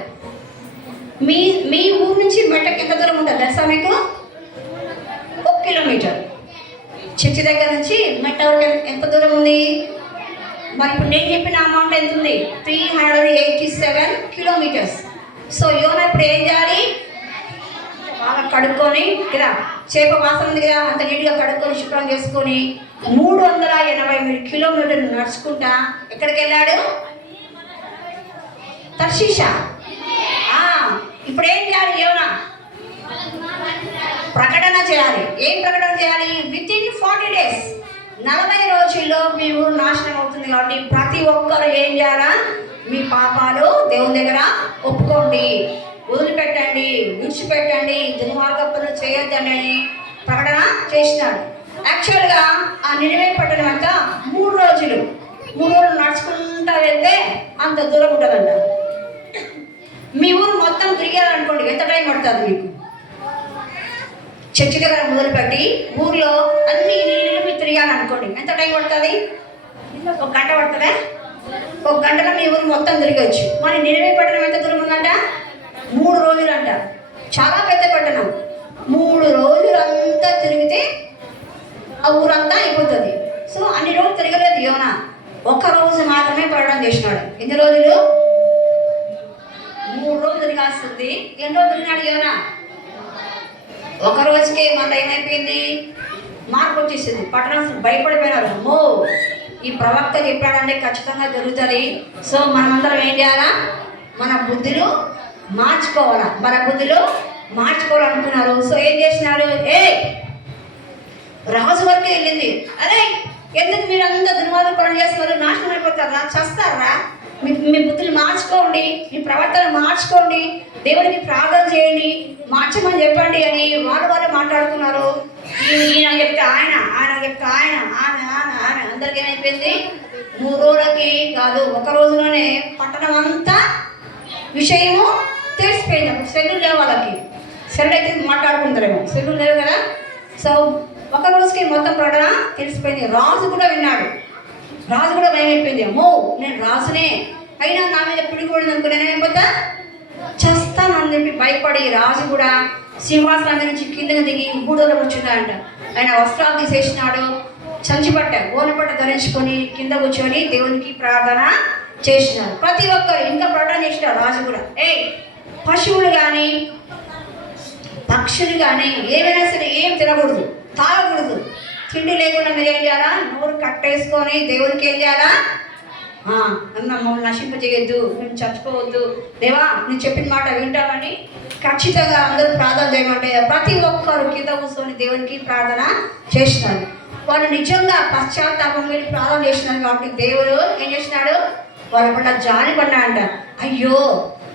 మీ ఊరు నుంచి మెట్టకి ఎంత దూరం ఉంటుంది తెలుసా మీకు? 1 కిలోమీటర్. చర్చి దగ్గర నుంచి మెట్ట వరకు ఎంత దూరం ఉంది? మరి ఇప్పుడు నేను చెప్పిన అమౌంట్ ఎంత ఉంది? 387 కిలోమీటర్స్. సో యోనా ఇప్పుడు ఏం చేయాలి? బాగా కడుక్కొని కదా, చేప వాసన ఉంది కదా, అంత నీట్గా కడుక్కొని శుభ్రం చేసుకొని 383 కిలోమీటర్లు నడుచుకుంటా ఎక్కడికి వెళ్ళాడు? తర్షీషా. ఇప్పుడు ఏం చేయాలి యోనా? ప్రకటన చేయాలి. ఏం ప్రకటన చేయాలి? వితిన్ 40 డేస్, 40 రోజుల్లో మీ ఊరు నాశనం అవుతుంది కాబట్టి ప్రతి ఒక్కరు ఏం చేయాలా? మీ పాపాలు దేవుని దగ్గర ఒప్పుకోండి, వదిలిపెట్టండి, విడిచిపెట్టండి, దుర్మార్గ పనులు చేయొద్దని ప్రకటన చేసినాడు. యాక్చువల్గా ఆ నినివే పట్టణం అంతా 3 రోజులు నడుచుకుంటా వెళ్తే అంత దూరం ఉంటుందంట. మీ ఊరు మొత్తం తిరిగారనుకోండి, ఎంత టైం పడుతుంది మీకు? చర్చి దగ్గర మొదలుపెట్టి ఊర్లో అన్ని ఇల్లు మీరు తిరిగారనుకోండి, ఎంత టైం పడుతుంది? 1 గంట పడుతుందా? 1 గంటలో మీ ఊరు మొత్తం తిరగచ్చు. మరి నినివే పట్టణం ఎంత దూరం ఉందంట? 3 రోజులు అంట. చాలా పెద్ద పట్టణం. 3 రోజులంతా తిరిగితే ఆ ఊరంతా అయిపోతుంది. సో అన్ని రోజులు తిరగలేదు యోనా, 1 రోజు మాత్రమే ప్రయాణం చేసినాడు. ఎన్ని రోజులు? 3 రోజులు తిరగాల్సింది. ఎన్ని రోజులు తిరిగినాడు యోనా? 1 రోజుకే మన ఏమైపోయింది? మార్పు వచ్చేసింది. పట్టణం భయపడిపోయినారు. అమ్మో, ఈ ప్రవక్త చెప్పాడంటే ఖచ్చితంగా జరుగుతుంది. సో మనమందరం ఏం చేయాలా? మన బుద్ధులు మార్చుకోవాలనుకున్నారు. సో ఏం చేసినారు? రాజు వరకు వెళ్ళింది. అరే, ఎందుకు మీరు అంతా దుర్మార్గ పనులు చేస్తున్నారు? నాశనం అయిపోతారా? చస్తారా? మీ బుద్ధులు మార్చుకోండి, మీ ప్రవర్తన మార్చుకోండి, దేవునికి ప్రార్థన చేయండి, మార్చమని చెప్పండి అని వాళ్ళు మాట్లాడుతున్నారు. ఈయన చెప్తే ఆయన, ఆయన చెప్తే ఆయన, ఆయన ఆయన ఆయన అందరికీ ఏమైపోయింది? 3 రోజులకి కాదు, ఒక రోజులోనే పట్టణం అంతా విషయము తెలిసిపోయింది. అప్పుడు సెల్లు లేవు వాళ్ళకి, సెల్లు అయితే మాట్లాడుకుంటారేమో, సెల్లు లేవు కదా. సో ఒక రోజుకి మొత్తం ప్రకటన తెలిసిపోయింది. రాజు కూడా విన్నాడు. రాజు కూడా భయమైపోయింది. అమ్మో నేను రాజునే, అయినా నా మీద పిడికూడదు అనుకుని నేనేమైపోతా, చేస్తానని చెప్పి భయపడి రాజు కూడా సింహాసనం నుంచి కిందకి దిగి గూడలో కూర్చున్నాడంట. ఆయన వస్త్రాలు తీసేసినాడు, సంచిపట్ట గోనపట్ట ధరించుకొని కింద కూర్చొని దేవునికి ప్రార్థన చేసినాడు. ప్రతి ఒక్కరు ఇంకా ప్రార్థన చేసినారు. రాజు కూడా పశువులు కానీ పక్షులు కానీ ఏమైనా సరే ఏం తినకూడదు, తాగకూడదు. తిండి లేకుండా మీరు ఏం చేయాలా? నోరు కట్టేసుకొని దేవునికి ఏం చేయాలా? మమ్మల్ని నశింపజేయద్దు, మేము చచ్చిపోవద్దు, దేవా నేను చెప్పిన మాట వింటామని ఖచ్చితంగా అందరూ ప్రార్థన చేయమంటే ప్రతి ఒక్కరు కింద కూర్చొని దేవునికి ప్రార్థన చేసినారు. వాళ్ళు నిజంగా పశ్చాత్తాపం వెళ్ళి ప్రార్థన చేసినారు కాబట్టి దేవుడు ఏం చేసినాడు? వాళ్ళ పట్ల జాలి పడ్డాడంట. అయ్యో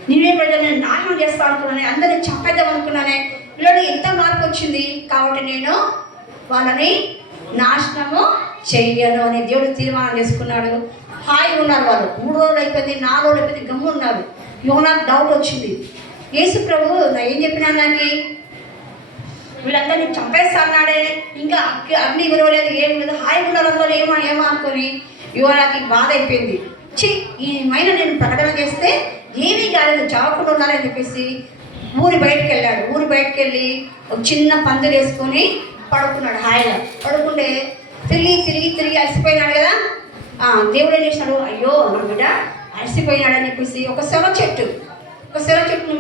నేనే ప్రజలు నేను నాశనం చేస్తాను అనుకున్నానే, అందరినీ చంపేద్దాం అనుకున్నానే, వీళ్ళు ఎంత మార్పు వచ్చింది కాబట్టి నేను వాళ్ళని నాశనము చెయ్యను అని దేవుడు తీర్మానం చేసుకున్నాడు. హాయిగా ఉన్నారు వాళ్ళు. 3 రోజులు అయిపోయింది, 4 రోజులు అయిపోయింది, గమ్ము ఉన్నారు. యోనాకు డౌట్ వచ్చింది. యేసు ప్రభు ఏం చెప్పినా నాకు వీళ్ళందరినీ చంపేస్తాన్నాడే, ఇంకా అగ్ని గురవలేదు, ఏం లేదు, హాయిగా ఉన్నారు అందరూ ఏమో అనుకొని యోనాకి బాధ అయిపోయింది. ఈ మైన నేను ప్రకటన చేస్తే ఏమీ కాలేదు, చావకుండా ఉన్నారని చెప్పేసి ఊరి బయటకు వెళ్ళాడు. ఊరి బయటకు వెళ్ళి ఒక చిన్న పందిరి వేసుకొని పడుకున్నాడు. హాయిగా పడుకుంటే తిరిగి అలసిపోయినాడు కదా. దేవుడు ఏం చేసినాడు? అయ్యో నా బిడ్డ అలసిపోయినాడని చెప్పేసి ఒక సొర చెట్టు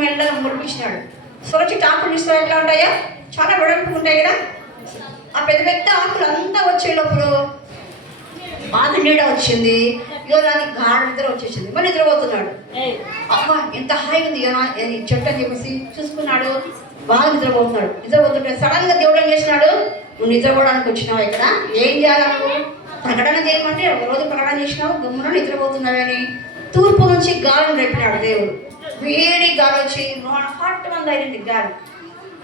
మెల్లగా ముడిపించినాడు. సొర చెట్టు ఆకులు ఇస్తారు ఎట్లా ఉంటాయో, చాలా వెడల్పు ఉంటాయి కదా. ఆ పెద్ద ఆకులు అంతా వచ్చేటప్పుడు బాగా నీడ వచ్చింది. యోనాకి గాఢ నిద్ర వచ్చేసింది. మరి నిద్రపోతున్నాడు. అబ్బా ఎంత హాయిగా ఉంది చెట్టు అని చెప్పేసి చూసుకున్నాడు. బాగా నిద్రపోతుంటే సడన్ గా దేవుడు ఏం చేసినాడు? నువ్వు నిద్రపోవడానికి వచ్చినావు, ఇక్కడ ఏం చేయాలి? నువ్వు ప్రకటన చేయమంటే ఒక రోజు ప్రకటన చేసినావు, గమ్మున నిద్రపోతున్నావని తూర్పు నుంచి గాలిని రేపినాడు దేవుడు. వేడి గాలి వచ్చి హాట్ మంది అయింది గాలి.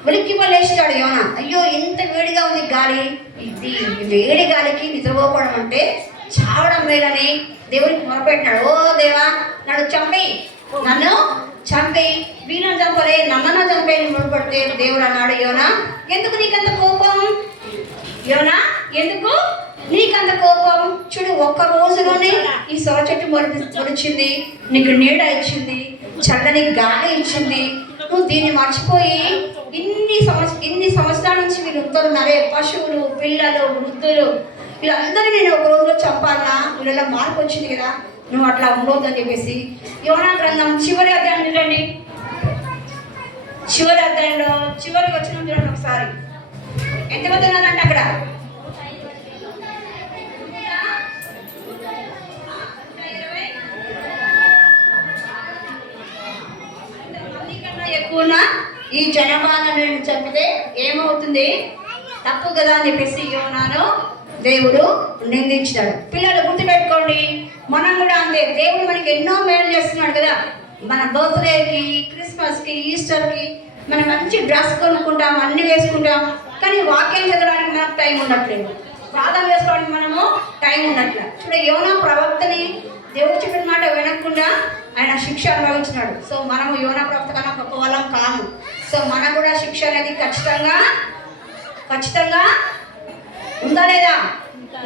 వెలిక్కి లేచినాడు యోనా. అయ్యో ఎంత వేడిగా ఉంది గాలి, ఇది వేడి గాలికి నిద్రపోవడం అంటే చావడం లేదని దేవుడికి మొరపెట్టినాడు. ఓ దేవా నన్ను చంపి వీళ్ళని చంపలే, నన్నన్నా చంపే మొరపెడితే దేవుడు అన్నాడు, యోనా ఎందుకు నీకంత కోపం? యోనా ఎందుకు నీకంత కోపం? చూడు, ఒక్క రోజులోనే ఈ సొర చెట్టు మొలిచింది, నీకు నీడ ఇచ్చింది, చల్లని గాలి ఇచ్చింది. నువ్వు దీన్ని మర్చిపోయి ఇన్ని సంవత్సరాల నుంచి వీళ్ళు ఉంటున్నారే, పశువులు, పిల్లలు, వృద్ధులు, వీళ్ళందరినీ నేను ఒక రోజులో చంపాలా? వీళ్ళ మార్పు వచ్చింది కదా, నువ్వు అట్లా ఉండవద్దని చెప్పేసి యోనా గ్రంథం చివరి అధ్యాయం చూడండి. చివరి అధ్యాయంలో చివరికి వచ్చిన చూడండి ఒకసారి. ఎంతమంది ఉన్నారంటే అక్కడ ఎక్కువ ఈ జనపాలను నేను చంపితే ఏమవుతుంది? తప్పు కదా అని చెప్పేసి యోనాను దేవుడు నిందించినాడు. పిల్లలు గుర్తుపెట్టుకోండి, మనం కూడా అంతే. దేవుడు మనకి ఎన్నో మేలు చేస్తున్నాడు కదా. మన బర్త్డేకి, క్రిస్మస్కి, ఈస్టర్కి మనం మంచి డ్రెస్ కొనుక్కుంటాం, అన్నీ వేసుకుంటాం, కానీ వాక్యం చదవడానికి మనకు టైం ఉండట్లేదు, ప్రార్థన చేసుకోవడానికి మనము టైం ఉండట్లేదు. చూడ యోనా ప్రవక్తని దేవుడు చెప్పిన మాట వినకుండా ఆయన శిక్ష అనుభవించినాడు. సో మనము యోనా ప్రవక్త కన్నా గొప్ప వాళ్ళం కాము. సో మనకు కూడా శిక్ష అనేది ఖచ్చితంగా ఉందా లేదా?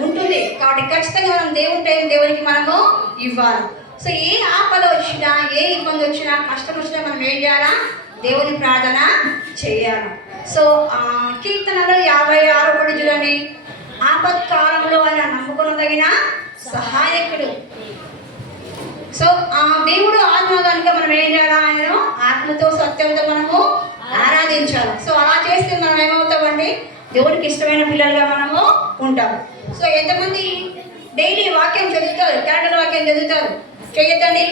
ఉంటుంది. కాబట్టి ఖచ్చితంగా మనం దేవుని టైం దేవునికి మనము ఇవ్వాలి. సో ఏ ఆపద వచ్చినా, ఏ ఇబ్బంది వచ్చినా, కష్టం వచ్చినా మనం ఏం చేయాలా? దేవుని ప్రార్థన చేయాలి. సో కీర్తనలో 56 చూడండి. ఆపత్కాలంలో ఆయన నమ్ముకొనదగిన సహాయకుడు. సో దేవుడు ఆత్మ కనుక మనం ఏం చేయాలి? ఆయనను ఆత్మతో సత్యంతో మనము ఆరాధించాలి. సో అలా చేస్తే మనం ఏమవుతామండి? దేవుడికి ఇష్టమైన పిల్లలుగా మనము ఉంటాము. సో ఎంతమంది డైలీ వాక్యం చదువుతారు, క్యాలెండర్ వాక్యం చదువుతారు? చేయొద్దని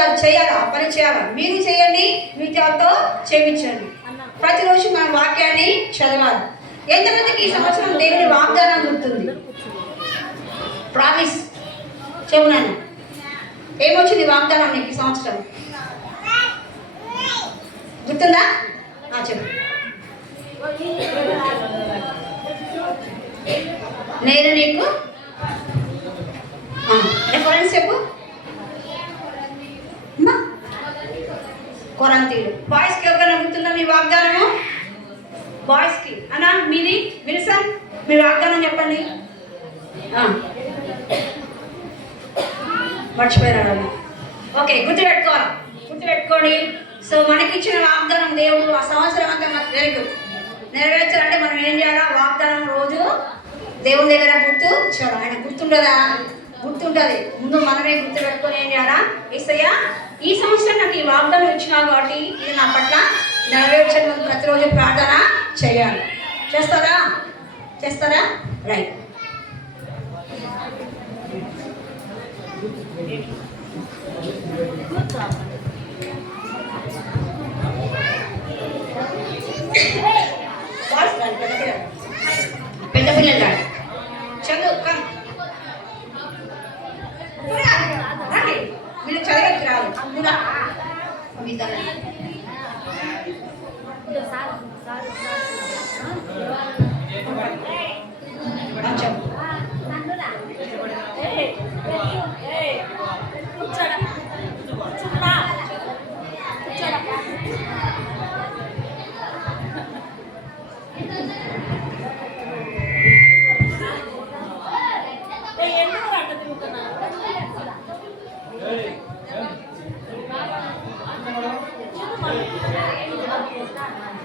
కాదు, చేయాలి, ఆ పని చేయాలి. మీరు చేయండి, మీ చేతతో చేయించండి. ప్రతిరోజు మన వాక్యాన్ని చదవాలి. ఎంతమందికి ఈ సంవత్సరం దేవుని వాగ్దానం గుర్తుంది? ప్రామిస్ చెవునాను ఏమొచ్చింది వాగ్దానం నీకు ఈ సంవత్సరం? గుర్తుందా? చెప్పు. నేను నీకు రెఫరెన్స్ చెప్పు. కొరంతీలు. బాయ్స్కి ఎవరికైనా గుర్తుందా మీ వాగ్దానము? బాయ్స్కి అన్నా మీది విల్సన్, మీ వాగ్దానం చెప్పండి. మర్చిపోయారు. ఓకే, గుర్తుపెట్టుకోండి. సో మనకిచ్చిన వాగ్దానం దేవుడు ఆ సంవత్సరం అంతా మనకు వెరీ గుడ్ నెరవేర్చాలంటే మనం ఏం చేయాలా? వాగ్దానం రోజు దేవుని దగ్గర గుర్తుంచాలి. ఆయన గుర్తుంటుంది. ముందు మనమే గుర్తుపెట్టుకొని ఏం చేయాలా? యేసయ్యా ఈ సంవత్సరం నాకు ఈ వాగ్దానం ఇచ్చినావు కాబట్టి ఇది నా పట్ల నెరవేర్చడం ముందు ప్రతిరోజు ప్రార్థన చేయాలి. చేస్తారా? రైట్. పెద్ద పిల్లలు కాదు. చదువు మీరు చదవకి రాదు.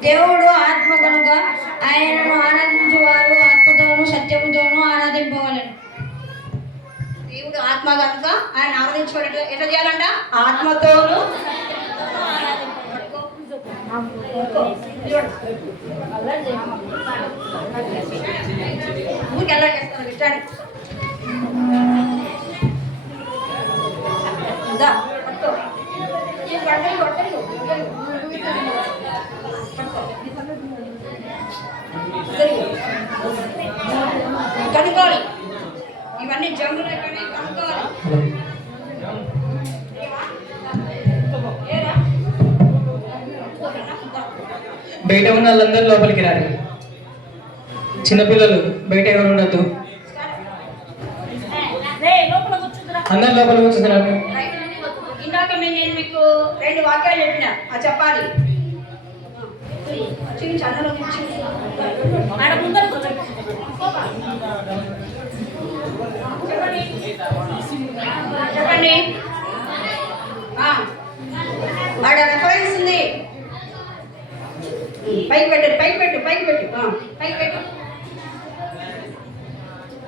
దేవుడు ఆత్మ కనుక ఆయనను ఆరాధించేవారు ఆత్మతోనూ సత్యముతోనూ ఆరాధింపవాలని. దేవుడు ఆత్మ కనుక ఆయన ఆరాధించుకోవడం ఎట్లా చేయాలంట? ఆత్మతోనూ. ఊరికి ఎలా చేస్తాను ఇష్టాన్ని కనుక్కోవాలి. ఇవన్నీ జంగులు అయిపోయినాయి, కనుక్కోవాలి. బయట ఉన్న వాళ్ళందరూ లోపలికి రారు. చిన్నపిల్లలు బయట ఎవరు ఉండద్దు, అందరు లోపల కూర్చున్నారు. ఇందాక నేను మీకు 2 వాక్యాలు చెప్పిన చెప్పాలి. చెప్పండి. ఆడ రెఫరెన్స్ ఉంది. పైకి పెట్టు.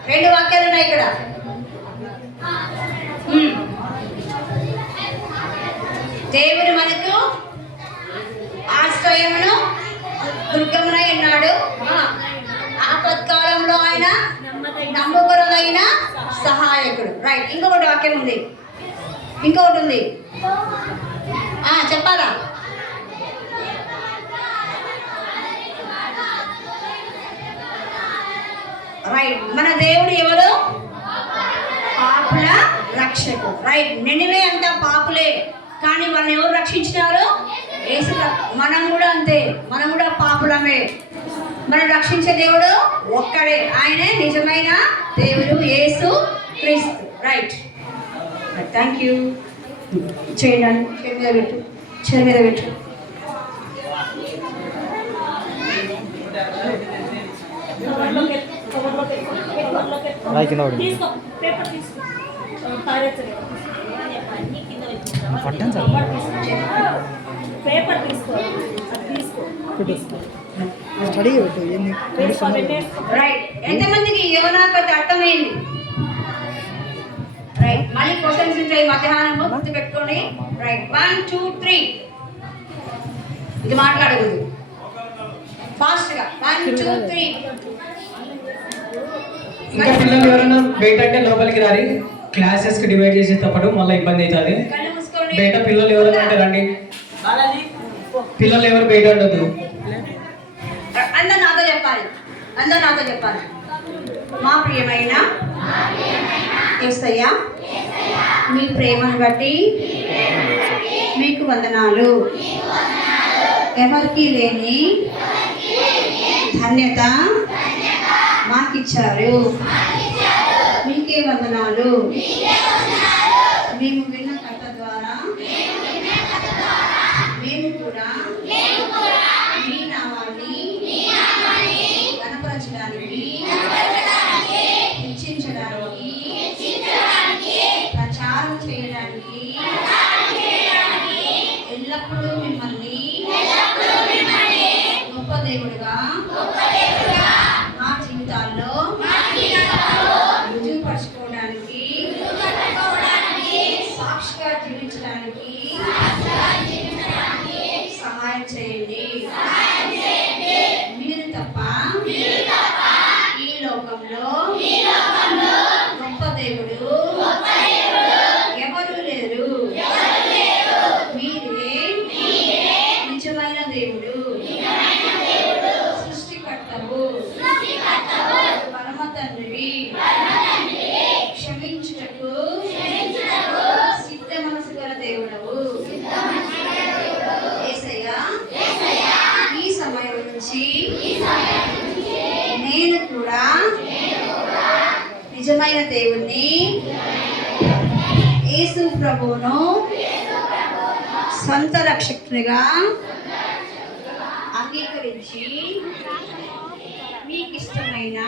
2 వాక్యాలు ఉన్నాయి ఇక్కడ. దేవుడు మనకు ఆశ్రయమును దుర్గమునై ఉన్నాడు. ఆపత్కాలంలో ఆయన నమ్మకమైన సహాయకుడు. రైట్. ఇంకొకటి వాక్యం ఉంది. చెప్పాలా? రైట్. మన దేవుడు ఎవరు? పాపుల రక్షకుడు. రైట్. నినివే అంతా పాపులే, కానీ వాళ్ళని ఎవరు రక్షించినారు? యేసు. మనం కూడా అంతే, మనం కూడా పాపులమే. మనం రక్షించే దేవుడు ఒక్కడే, ఆయనే నిజమైన దేవుడు, యేసు క్రీస్తు. రైట్. Thank you. చేయండి. చైర్ మీద పెట్టు. ఎంతమందికి యోనా కథ అర్థమైంది? రైట్. మళ్ళీ క్వశ్చన్స్ ఉంటాయి మధ్యాహ్నం, గుర్తు పెట్టుకోండి. రైట్. 1 2 3 ఇది మాట్లాడకూడదు, ఫాస్ట్గా. 1 2 3. ఇంకా పిల్లలు ఎవరైనా బయట అంటే లోపలికి రారి. క్లాసెస్ కి డివైడ్ చేసేటప్పుడు మళ్ళీ ఇబ్బంది అవుతుంది. బయట పిల్లలు ఎవరైనా అంటే రండి. పిల్లలు ఎవరు బయట ఉండదు. అందరూ నాతో చెప్పాలి. మా ప్రియమైన యేసయ్య మీ ప్రేమను బట్టి మీకు వందనాలు. ఎవరికి లేని ధన్యత మాకిచ్చారు. మీకే వందనాలు. మేము విన్న కథ ద్వారా మేము కూడా మీ నామాన్ని కనపరచడానికి, హెచ్చించడానికి, ప్రచారం చేయడానికి ఎల్లప్పుడూ మిమ్మల్ని గొప్ప దేవుడుగా మా జీవితాల్లో రుజువుపరచుకోవడానికి, సాక్షిగా జీవించడానికి సహాయం చేయండి. మీరు తప్ప ఈ లోకంలో గొప్ప దేవుడు ఎవరు లేరు. మీరే నిజమైన దేవుడు, సృష్టికర్తవు, పరమ తండ్రి, క్షమించుటకు సిద్ధ మనసు గల దేవుడవు. యేసయ్యా, ఈ సమయం నుంచి నేను కూడా నిజమైన దేవుణ్ణి, యేసు ప్రభువును సొంత రక్షకునిగా అంగీకరించి మీకు ఇష్టమైన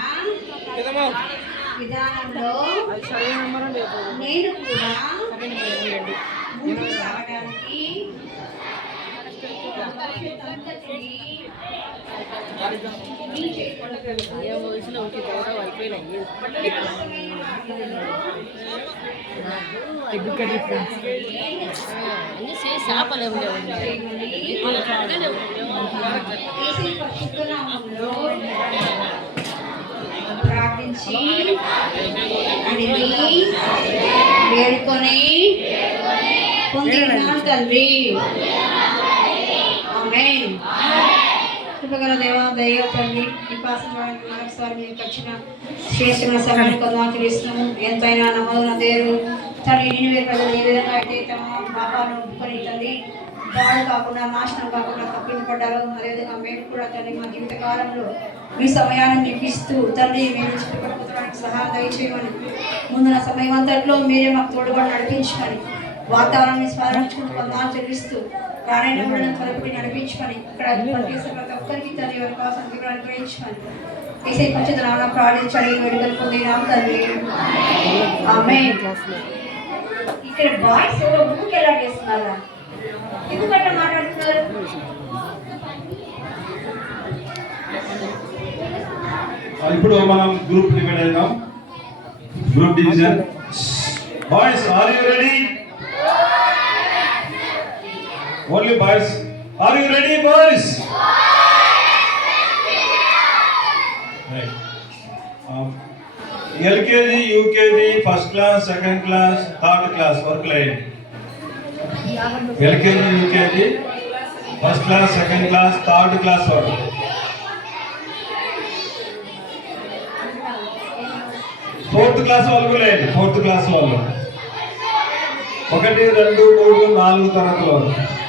విధానంలో నేను కూడా ముందుకు సాగడానికి మీ ప్రార్థించి అడిగి వేడుకొని పొందినాను తండ్రి. ఆమేన్. కృపగల దేవా, దయ తండ్రి, మరొకసారి మీకు వచ్చిన శ్రేష్ఠమైన సమయాన్ని కొందరు తెలుస్తున్నాము. ఎంతైనా నమ్మదన దేవుడు తండ్రి, నేను ప్రజలు ఏ విధంగా అయితే తమ పాపాలను ఒప్పుకొని తండ్రి పాడు కాకుండా, నాశనం కాకుండా తప్పింపడ్డారు. అదేవిధంగా మేము కూడా తండ్రి మా జీవిత కాలంలో మీ సమయాన్ని మీకు ఇస్తూ తండ్రి మేము చుట్టుపక్కడానికి సహాయం దయచేయమని, ముందున్న సమయం అంతట్లో మీరే మాకు తోడుగా నడిపించమని, వాతావరణాన్ని స్మరించుకుంటూ కొందరు చెల్లిస్తూ రాణి త్వరపడి నడిపించమని, ఇక్కడ ప్రతి ఒక్కరికి తండ్రి వారి కోసం అనుగ్రహించమని ఏసై పంచదనాలను ప్రార్థించండి, వేడుకలు పొందినాం తండ్రి. ఆమేన్. ఇక్కడ బాయ్స్ ఎవరో ముందుకు ఎలా చేస్తున్నారా? ఎందుకంటే మాట్లాడుతున్నారు? ఇప్పుడు మనం గ్రూప్ డివైడ్ అయినాం. Group division. Boys, are you ready? Only boys. Are you ready boys? LKG, UKG, first class, second class, third class వరకు line. LKG, UKG, first class, second class, third class వరకు. Fourth class వాళ్ళకు లేదు. Fourth class వాళ్ళు 1, 2, 3, 4 తరగతుల వరకు.